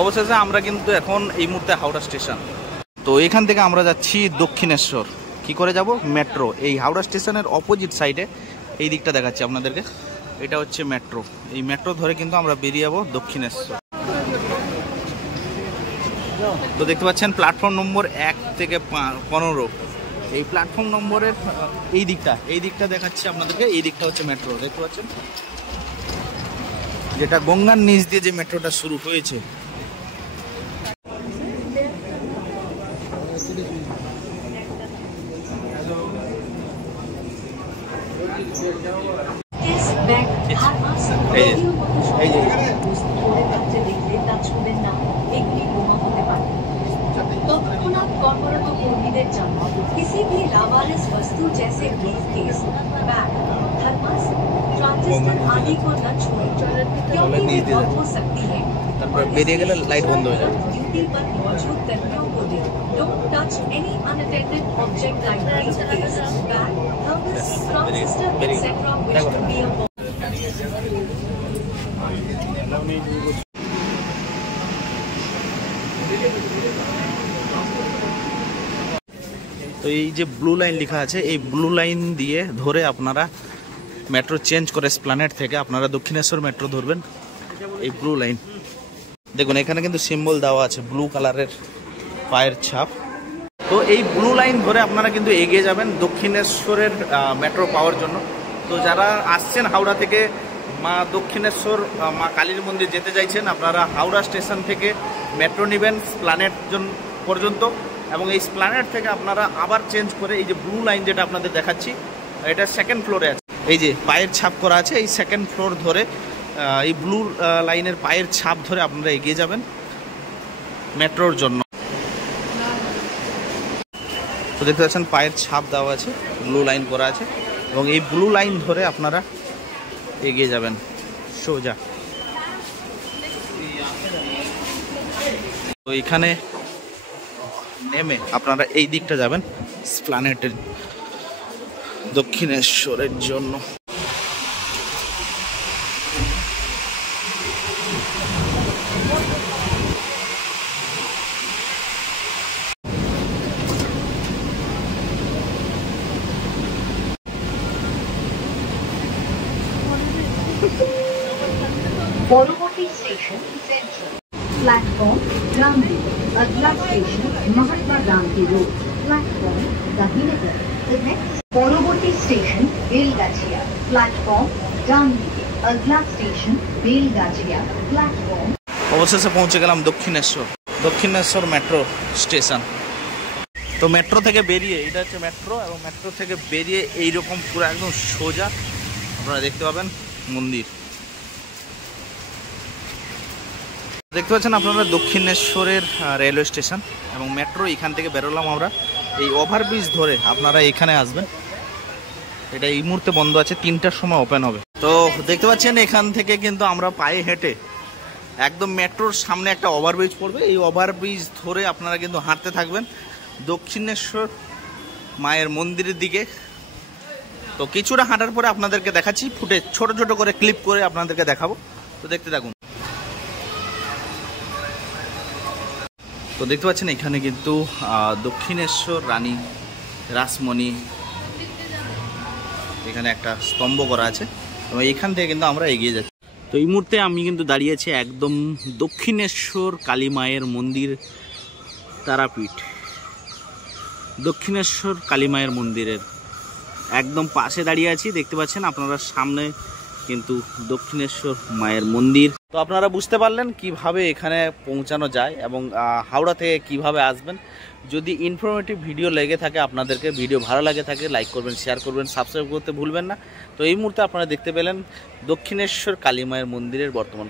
অবশেষে আমরা কিন্তু এখন এই মুহূর্তে হাওড়া স্টেশন। তো এখান থেকে আমরা যাচ্ছি দক্ষিণেশ্বর। কি করে যাব? মেট্রো। এই হাওড়া স্টেশনের অপোজিট সাইডে এই দিকটা দেখাচ্ছি আপনাদেরকে, এটা হচ্ছে মেট্রো। এই মেট্রো ধরে কিন্তু আমরা বেরিয়ে যাবো দক্ষিণেশ্বর। তো দেখতে পাচ্ছেন প্ল্যাটফর্ম নম্বর 1 থেকে 15, এই প্ল্যাটফর্ম নম্বরের এই দিকটা দেখাচ্ছি আপনাদেরকে। এই দিকটা হচ্ছে মেট্রো, দেখতে পাচ্ছেন, যেটা গঙ্গার নিচ দিয়ে যে মেট্রোটা শুরু হয়েছে। किसी भी लावारिस वस्तु जैसे ब्रीफकेस, बैग, थर्मस, ट्रांजिस्टर आदि को न छुएं, क्योंकि वे बम हो सकती है। लाइट बंद हो जाए। ड्यूटी पर मौजूद कर्मियों को दें। Don't touch any unattended object like briefcase, bag, thermos, transistor, etcetera which could be a bomb। তো এই যে ব্লু লাইন লেখা আছে, এই ব্লু লাইন দিয়ে ধরে আপনারা মেট্রো চেঞ্জ করে এসপ্ল্যানেড থেকে আপনারা দক্ষিণেশ্বর মেট্রো ধরবেন। এই ব্লু লাইন দেখুন, এখানে কিন্তু সিম্বল দেওয়া আছে ব্লু কালারের পায়ের ছাপ। তো এই ব্লু লাইন ধরে আপনারা কিন্তু এগিয়ে যাবেন দক্ষিণেশ্বরের মেট্রো পাওয়ার জন্য। তো যারা আসছেন হাওড়া থেকে মা দক্ষিণেশ্বর মা কালীর মন্দির যেতে চাইছেন, আপনারা হাওড়া স্টেশন থেকে মেট্রো নেবেন এসপ্ল্যানেড পর্যন্ত, এবং এই এসপ্ল্যানেড থেকে আপনারা আবার চেঞ্জ করে এই যে ব্লু লাইন যেটা আপনাদের দেখাচ্ছি, এটা সেকেন্ড ফ্লোরে আছে, এই যে পায়ের ছাপ করা আছে, এই সেকেন্ড ফ্লোর ধরে এই ব্লু লাইনের পায়ের ছাপ ধরে আপনারা এগিয়ে যাবেন মেট্রোর জন্য। তো দেখতে পাচ্ছেন পায়ের ছাপ দেওয়া আছে, ব্লু লাইন করা আছে, এবং এই ব্লু লাইন ধরে আপনারা এগিয়ে যাবেন সোজা। তো এখানে নেমে আপনারা এই দিকটা যাবেন এসপ্ল্যানেডের দক্ষিণেশ্বরের জন্য। পরবর্তী স্টেশন সেন্ট্রাল प्लेटफॉर्म गांधी, अगला station Mahatma Gandhi road, platform Gandhinagar. পরবর্তী স্টেশন বেলগাছিয়া, প্ল্যাটফর্ম গান্ধী, अगला स्टेशन বেলগাছিয়া, প্ল্যাটফর্ম। অবশেষে পৌঁছে গেলাম দক্ষিণেশ্বর মেট্রো স্টেশন। তো মেট্রো থেকে বেরিয়ে, এটা হচ্ছে মেট্রো, এবং মেট্রো থেকে বেরিয়ে এইরকম পুরো একদম সোজা আপনারা দেখতে পাবেন মন্দির। দেখতে পাচ্ছেন আপনারা দক্ষিণেশ্বরের রেলওয়ে স্টেশন এবং মেট্রো। এখান থেকে বেরোলাম আমরা, এই ওভারব্রিজ ধরে আপনারা এখানে আসবেন। এটা এই মুহূর্তে বন্ধ আছে, 3টার সময় ওপেন হবে। তো দেখতে পাচ্ছেন এখান থেকে কিন্তু আমরা পায়ে হেঁটে একদম মেট্রোর সামনে একটা ওভারব্রিজ পড়বে, এই ওভারব্রিজ ধরে আপনারা কিন্তু হাঁটতে থাকবেন দক্ষিণেশ্বর মায়ের মন্দিরের দিকে। তো কিছুটা হাঁটার পরে আপনাদেরকে দেখাচ্ছি ফুটেজ, ছোট ছোট করে ক্লিপ করে আপনাদেরকে দেখাবো। তো দেখতে থাকুন। তো দেখতে পাচ্ছেন এখানে কিন্তু দক্ষিণেশ্বর রানী রাসমণি, এখানে একটা স্তম্ভ করা আছে, এবং এখান থেকে কিন্তু আমরা এগিয়ে যাচ্ছি। তো এই মুহূর্তে আমি কিন্তু দাঁড়িয়েছি একদম দক্ষিণেশ্বর কালী মায়ের মন্দির তারাপীঠ, দক্ষিণেশ্বর কালী মায়ের মন্দিরের একদম পাশে দাঁড়িয়ে আছি। দেখতে পাচ্ছেন আপনারা সামনে কিন্তু দক্ষিণেশ্বর মায়ের মন্দির। তো আপনারা বুঝতে পারলেন কিভাবে এখানে পৌঁছানো যায় এবং হাওড়া থেকে কিভাবে আসবেন। যদি ইনফরমেটিভ ভিডিও লেগে থাকে আপনাদেরকে, ভিডিও ভালো লাগে থাকে, লাইক করবেন, শেয়ার করবেন, সাবস্ক্রাইব করতে ভুলবেন না। তো এই মুহূর্তে আপনারা দেখতে পেলেন দক্ষিণেশ্বর কালী মায়ের মন্দিরের বর্তমান